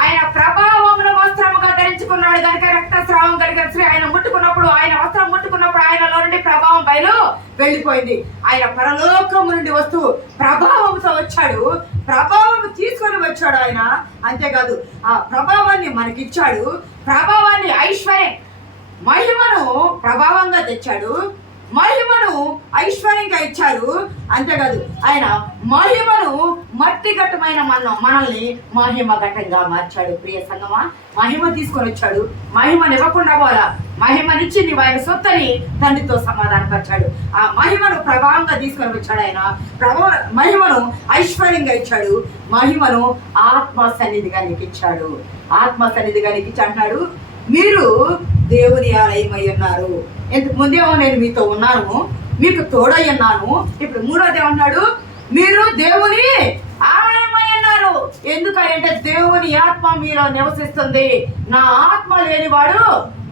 ఆయన ప్రభావమును వస్త్రముగా ధరించుకున్నాడు. కనుక రక్తస్రావం కలిగిన స్త్రీ ఆయన ముట్టుకున్నప్పుడు, ఆయన వస్త్రం ముట్టుకున్నప్పుడు ఆయనలో నుండి ప్రభావం బయలు వెళ్ళిపోయింది. ఆయన పరలోకము నుండి వస్తూ ప్రభావంతో వచ్చాడు. ప్రభావం తీసుకొని వచ్చాడు ఆయన. అంతేకాదు ఆ ప్రభావాన్ని మనకిచ్చాడు. ప్రభావాన్ని ఐశ్వర్యం, మహిమను ప్రభావంగా తెచ్చాడు, మహిమను ఐశ్వర్యంగా ఇచ్చాడు. అంతేకాదు ఆయన మహిమను మట్టి ఘట్టమైన మనల్ని మహిమ ఘట్టంగా మార్చాడు. ప్రియ సంగమా, మహిమ తీసుకొని వచ్చాడు. మహిమను ఇవ్వకుండా పోలా, మహిమనిచ్చి నీవు ఆయన సొత్తని తండ్రితో సమాధానపరిచాడు. ఆ మహిమను ప్రభావంగా తీసుకొని వచ్చాడు. ఆయన మహిమను ఐశ్వర్యంగా ఇచ్చాడు. మహిమను ఆత్మ సన్నిధిగా నీకు ఇచ్చాడు. ఆత్మ సన్నిధిగా నీకు ఇచ్చి అంటున్నాడు, మీరు దేవుని ఆలయమై ఉన్నారు. ఇంతకు ముందేమో నేను మీతో ఉన్నాను, మీకు తోడై ఉన్నాను. ఇప్పుడు 3వది ఏమన్నాడు, మీరు దేవుని ఆలయమై ఉన్నారు. ఎందుకంటే దేవుని ఆత్మ మీలో నివసిస్తుంది. నా ఆత్మ లేనివాడు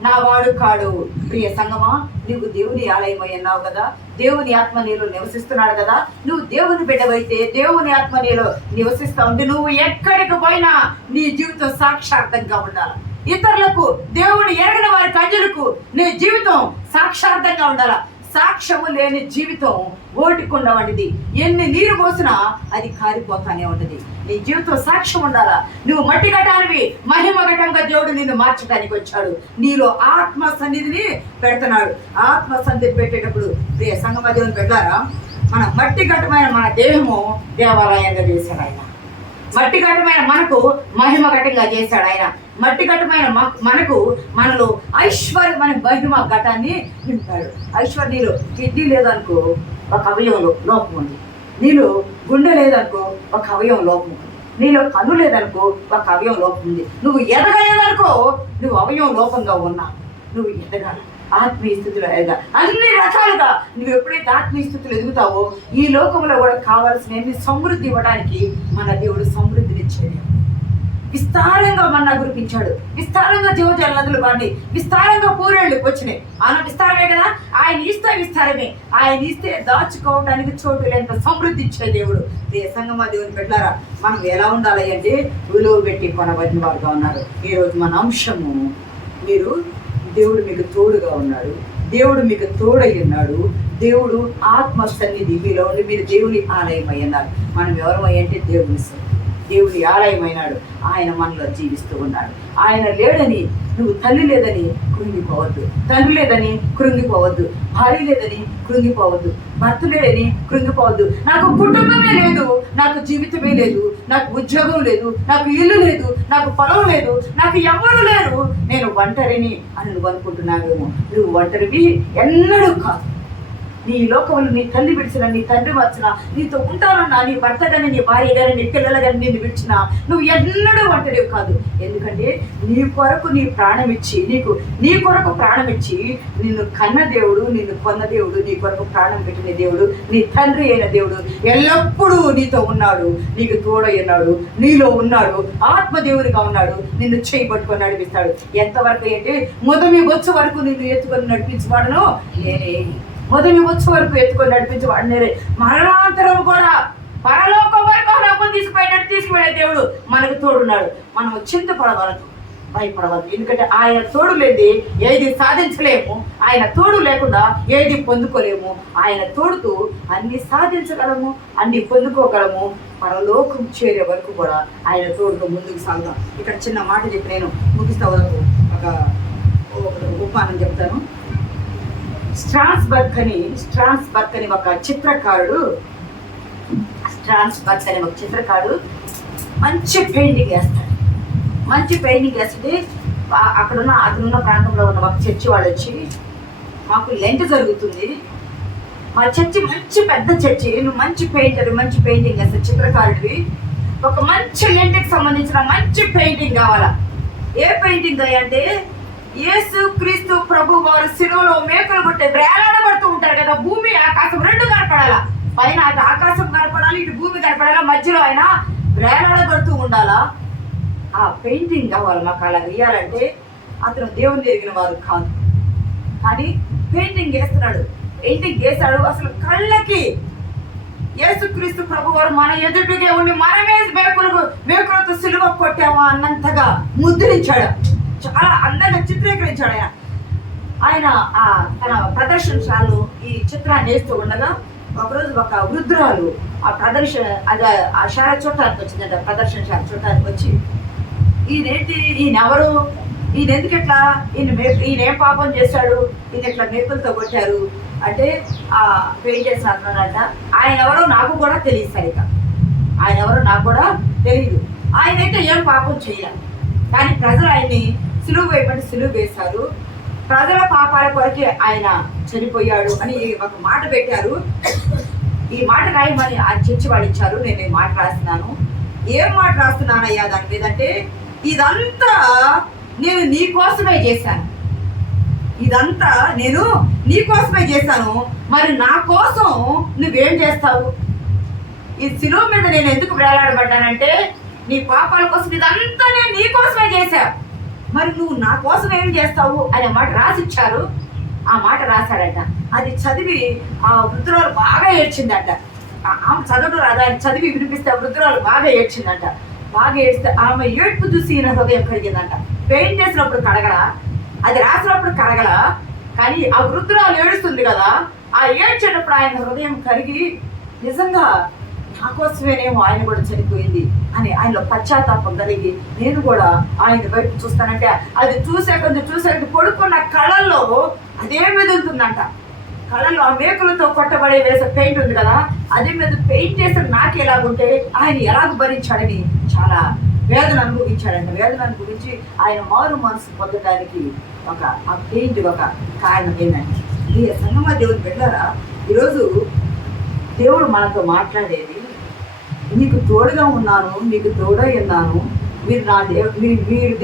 నా వాడు కాడు. ప్రియ సంగమా, నువ్వు దేవుని ఆలయమై ఉన్నావు కదా, దేవుని ఆత్మ నీలో నివసిస్తున్నాడు కదా. నువ్వు దేవుని బిడ్డవైతే దేవుని ఆత్మ నీలో నివసిస్తా ఉంటే నువ్వు ఎక్కడికి పోయినా నీ జీవితం సాక్షార్థంగా ఉండాలి. ఇతరులకు, దేవుని ఎరగిన వారి కంజలకు నీ జీవితం సాక్షార్థంగా ఉండాల. సాక్ష్యము లేని జీవితం ఓటికొండ వంటిది. ఎన్ని నీరు పోసినా అది కారిపోతానే ఉంటది. నీ జీవితం సాక్ష్యం ఉండాలా. నువ్వు మట్టి ఘటానివి, మహిమ ఘటంగా దేవుడు నిన్ను మార్చడానికి వచ్చాడు. నీలో ఆత్మ సన్నిధిని పెడుతున్నాడు. ఆత్మ సన్నిధి పెట్టేటప్పుడు ప్రియ సంగమ దేవుని పెట్టారా, మన మట్టి ఘటమైన మన దేహము దేవాలయంగా చేశాడు ఆయన. మట్టి ఘటమైన మనకు మహిమ ఘటంగా చేశాడు ఆయన. మట్టి ఘటమైన మనలో ఐశ్వర్యమైన మహిమ ఘటాన్ని నింపాడు. ఐశ్వర్య, నీలో కిడ్నీ లేదనుకో ఒక అవయవంలో లోపం ఉంది, నీలో గుండె లేదనుకో ఒక అవయవం లోపం ఉంది, నీలో కన్ను లేదనుకో ఒక అవయవం లోపం ఉంది. నువ్వు ఎదగలేదనుకో నువ్వు అవయవం లోపంగా ఉన్నా. నువ్వు ఎదగాలి, ఆత్మీయ స్థితిలో ఎదగాలి. అన్ని రకాలుగా నువ్వు ఎప్పుడైతే ఆత్మీయ స్థితిలో ఎదుగుతావో ఈ లోకంలో కూడా కావాల్సిన సమృద్ధి ఇవ్వడానికి మన దేవుడు సమృద్ధినిచ్చాడు. విస్తారంగా మన్నా కురిపించాడు, విస్తారంగా జీవజల నదులు వాడిని, విస్తారంగా పూరేళ్ళు వచ్చినాయి. ఆయన విస్తారమే కదా, ఆయన ఇస్తే విస్తారమే. ఆయన ఇస్తే దాచుకోవడానికి చోటు లేంత సమృద్ధి ఇచ్చే దేవుడు. సంగమా దేవుని పెట్టారా, మనం ఎలా ఉండాలి అంటే విలువ పెట్టి కొనబడిన వారుగా ఉన్నారు. ఈరోజు మన అంశము, మీరు దేవుడు మీకు తోడుగా ఉన్నాడు, దేవుడు మీకు తోడై ఉన్నాడు, దేవుడు ఆత్మ సన్నిధి మీలో ఉండి మీరు దేవుని ఆలయం అయి ఉన్నారు. మనం ఎవరమై అంటే దేవుని ఆలయమైనాడు. ఆయన మనలో జీవిస్తూ ఉన్నాడు. ఆయన లేడని నువ్వు తల్లి లేదని కృంగిపోవద్దు, తండ్రి లేదని కృంగిపోవద్దు, భార్య లేదని కృంగిపోవద్దు, భర్త లేడని కృంగిపోవద్దు. నాకు కుటుంబమే లేదు, నాకు జీవితమే లేదు, నాకు ఉద్యోగం లేదు, నాకు ఇల్లు లేదు, నాకు పొలం లేదు, నాకు ఎవరు లేరు, నేను ఒంటరిని అని నువ్వు అనుకుంటున్నావేమో. నువ్వు ఒంటరివి ఎన్నడూ కాదు. నీ లోకంలో నీ తల్లి విడిచిన, నీ తండ్రి వచ్చిన, నీతో ఉంటానన్నా, నీ భర్త కానీ, నీ భార్య కానీ, నీ పిల్లలు కానీ నిన్ను విడిచిన, నువ్వు ఎన్నడూ ఒంటరివి కాదు. ఎందుకంటే నీ కొరకు నీ ప్రాణం ఇచ్చి, నీ కొరకు ప్రాణం ఇచ్చి నిన్ను కన్న దేవుడు, నిన్ను కొన్న దేవుడు, నీ కొరకు ప్రాణం పెట్టిన దేవుడు, నీ తండ్రి అయిన దేవుడు ఎల్లప్పుడూ నీతో ఉన్నాడు, నీకు తోడై ఉన్నాడు, నీలో ఉన్నాడు, ఆత్మదేవుడిగా ఉన్నాడు. నిన్ను చేయి పట్టుకొని నడిపిస్తాడు. ఎంతవరకు అంటే మొదమి బొచ్చు వరకు నిన్ను ఎత్తుకొని నడిపించబడను నేనే. మొదటి వచ్చే వరకు ఎత్తుకొని నడిపించేవాడు నేనే. మరణాంతరం కూడా పరలోకం వరకు లోపం తీసుకుపోయే దేవుడు మనకు తోడున్నాడు. మనం చింతపడవద్దు, భయపడవద్దు. ఎందుకంటే ఆయన తోడు లేని ఏది సాధించలేము, ఆయన తోడు లేకుండా ఏది పొందుకోలేము. ఆయన తోడుతో అన్ని సాధించగలము, అన్ని పొందుకోగలము. పరలోకం చేరే వరకు కూడా ఆయన తోడుతో ముందుకు సాగుతాం. ఇక్కడ చిన్న మాట చెప్పి నేను ముగిస్తా ఒక ఉపమానం చెప్తాను. స్ట్రాస్బర్గ్ అని ఒక చిత్రకారుడు మంచి పెయింటింగ్ వేస్తుంటే అక్కడున్న ప్రాంతంలో ఉన్న ఒక చర్చి వాళ్ళు వచ్చి, మాకు లెంట్ జరుగుతుంది, మా చర్చి మంచి పెద్ద చర్చి, నువ్వు మంచి పెయింటింగ్ వేస్తావు, చిత్రకారుడివి, ఒక మంచి లెంట్కి సంబంధించిన మంచి పెయింటింగ్ కావాలా. ఏ పెయింటింగ్ అంటే యేసు క్రీస్తు ప్రభు వారు శిలువలో మేకలు కొట్టే వేలాడబడుతూ ఉంటారు కదా, భూమి ఆకాశం రెండు కనపడాలా, పైన అటు ఆకాశం కనపడాలి, ఇటు భూమి కనపడాలా, మధ్యలో ఆయన వేలాడబడుతూ ఉండాలా. ఆ పెయింటింగ్ కావాలి మాకు. అలా వేయాలంటే అతను దేవుని ఎరిగిన వారు కాదు, కానీ పెయింటింగ్ వేస్తాడు. అసలు కళ్ళకి యేసుక్రీస్తు ప్రభు వారు మన ఎదుటిగా ఉండి మనమే మేకులతో సిలువ కొట్టామా అన్నంతగా ముద్రించాడు. చాలా అందంగా చిత్రీకరించాడు ఆయన. తన ప్రదర్శనశాలలో ఈ చిత్రాన్ని వేస్తూ ఉండగా ఒకరోజు ఒక వృద్ధురాలు ఆ శాల చూడటానికి వచ్చిందంట. ప్రదర్శనశాల చూడటానికి వచ్చి, ఈయనెవరు, ఈయన ఎందుకు ఎట్లా, ఈయన ఏం పాపం చేశాడు, ఈయన ఇట్లా మేకులతో కొట్టారు అంటే ఆ పెయింట్ చేసిన అంటున్నాడంట. ఆయన ఎవరో నాకు కూడా తెలియదు సరిగా, ఆయనైతే ఏం పాపం చేయలేదు, కానీ ప్రజలు ఆయన్ని సిలువ వేశారు. ప్రజల పాపాల కొరకే ఆయన చనిపోయాడు అని ఒక మాట పెట్టారు. ఈ మాట రాయమని ఆ చర్చి వాడు ఇచ్చారు. నేను ఈ మాట రాస్తున్నాను. ఏం మాట రాస్తున్నానయ్యా దాని మీద అంటే, ఇదంతా నేను నీ కోసమే చేశాను, మరి నా కోసం నువ్వేం చేస్తావు? ఈ సిలువ మీద నేను ఎందుకు వేలాడబడ్డానంటే నీ పాపాల కోసం, ఇదంతా నేను నీ కోసమే చేశావు, మరి నువ్వు నా కోసం ఏం చేస్తావు అనే మాట రాసిచ్చారు. ఆ మాట రాశాడట. అది చదివి ఆ వృద్ధురాలు బాగా ఏడ్చిందట. ఆమె చదవడం రాదు, ఆయన చదివి వినిపిస్తే ఆ వృద్ధురాలు బాగా ఏడ్చిందంట. బాగా ఏడిస్తే ఆమె ఏడ్పు చూసి ఈయన హృదయం కడిగిందంట. పెయింట్ వేసినప్పుడు కడగల, అది రాసినప్పుడు కడగల, కానీ ఆ వృద్ధురాలు ఏడుస్తుంది కదా, ఆ ఏడ్చేటప్పుడు ఆయన హృదయం కరిగి, నిజంగా నా కోసమేనేమో ఆయన కూడా చనిపోయింది అని ఆయనలో పశ్చాత్తాపం కలిగి, నేను కూడా ఆయన వైపు చూస్తానంటే అది చూసే పడుకున్న కళల్లో అదే మెదులుతుందంట. కళల్లో ఆ మేకులతో కొట్టబడే వేసే పెయింట్ ఉంది కదా, అదే మీద పెయింట్ వేసిన నాకు ఎలాగుంటే ఆయన ఎలాగ భరించాడని చాలా వేదన అనుభవించాడంట. వేదన అనుభవించి ఆయన మారు మనసు పొందడానికి ఆ పెయింట్ ఒక కారణం ఏంటంటే, ఈ సంగమ దేవుని వెళ్ళారా, ఈరోజు దేవుడు మనతో మాట్లాడేది, నీకు తోడుగా ఉన్నాను, నీకు తోడై ఉన్నాను, మీరు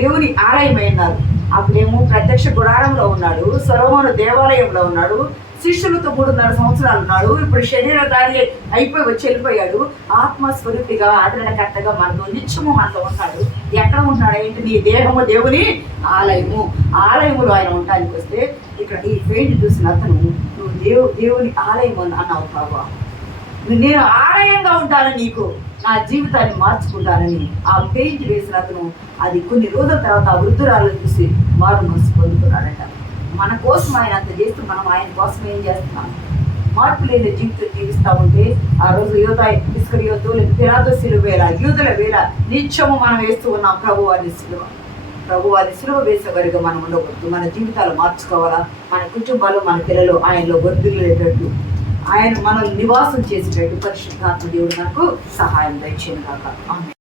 దేవుని ఆలయమై ఉన్నారు. అప్పుడేమో ప్రత్యక్ష గుడారంలో ఉన్నాడు, సొలొమోను దేవాలయంలో ఉన్నాడు, శిష్యులతో 3.5 సంవత్సరాలు ఉన్నాడు. ఇప్పుడు శరీరధారి అయిపోయి వచ్చి వెళ్ళిపోయాడు. ఆత్మస్వరూపిగా ఆదరణకర్తగా మనతో నిత్యము మనతో ఉంటాడు. ఎక్కడ ఉంటున్నాడు ఏంటి? నీ దేహము దేవుని ఆలయము. ఆలయములో ఆయన ఉండడానికి వస్తే ఇక్కడ ఈ పెయింట్ చూసిన అతను నువ్వు దేవుని ఆలయం అన్నావు ప్రభా. నేను ఆలయంగా ఉంటానని, నీకు నా జీవితాన్ని మార్చుకుంటానని ఆ పెయింట్ వేసిన అతను అది కొన్ని రోజుల తర్వాత ఆ వృద్ధురాలను చూసి మారు మనసు పొందుతున్నాడట. మన కోసం ఆయన అంత చేస్తూ మనం ఆయన కోసం ఏం చేస్తున్నాం? మార్పు లేని జీవితం జీవిస్తూ ఉంటే ఆ రోజు ఇస్కరియోతు లేదా పిలాతు సిలువ వేళ, యూదుల వేళ నిత్యము మనం వేస్తూ ఉన్నాం ప్రభువారి సిలువ వేసేవారిగా మనం ఉండకూడదు. మన జీవితాలు మార్చుకోవాలా, మన కుటుంబాలు మన పిల్లలు ఆయనలో వర్ధిల్లేటట్టు, ఆయన మనల్ని నివాసం చేసేటట్టు పరిశుద్ధాత్మ దేవుడు మనకు సహాయం దయచేయను కాక. ఆమేన్.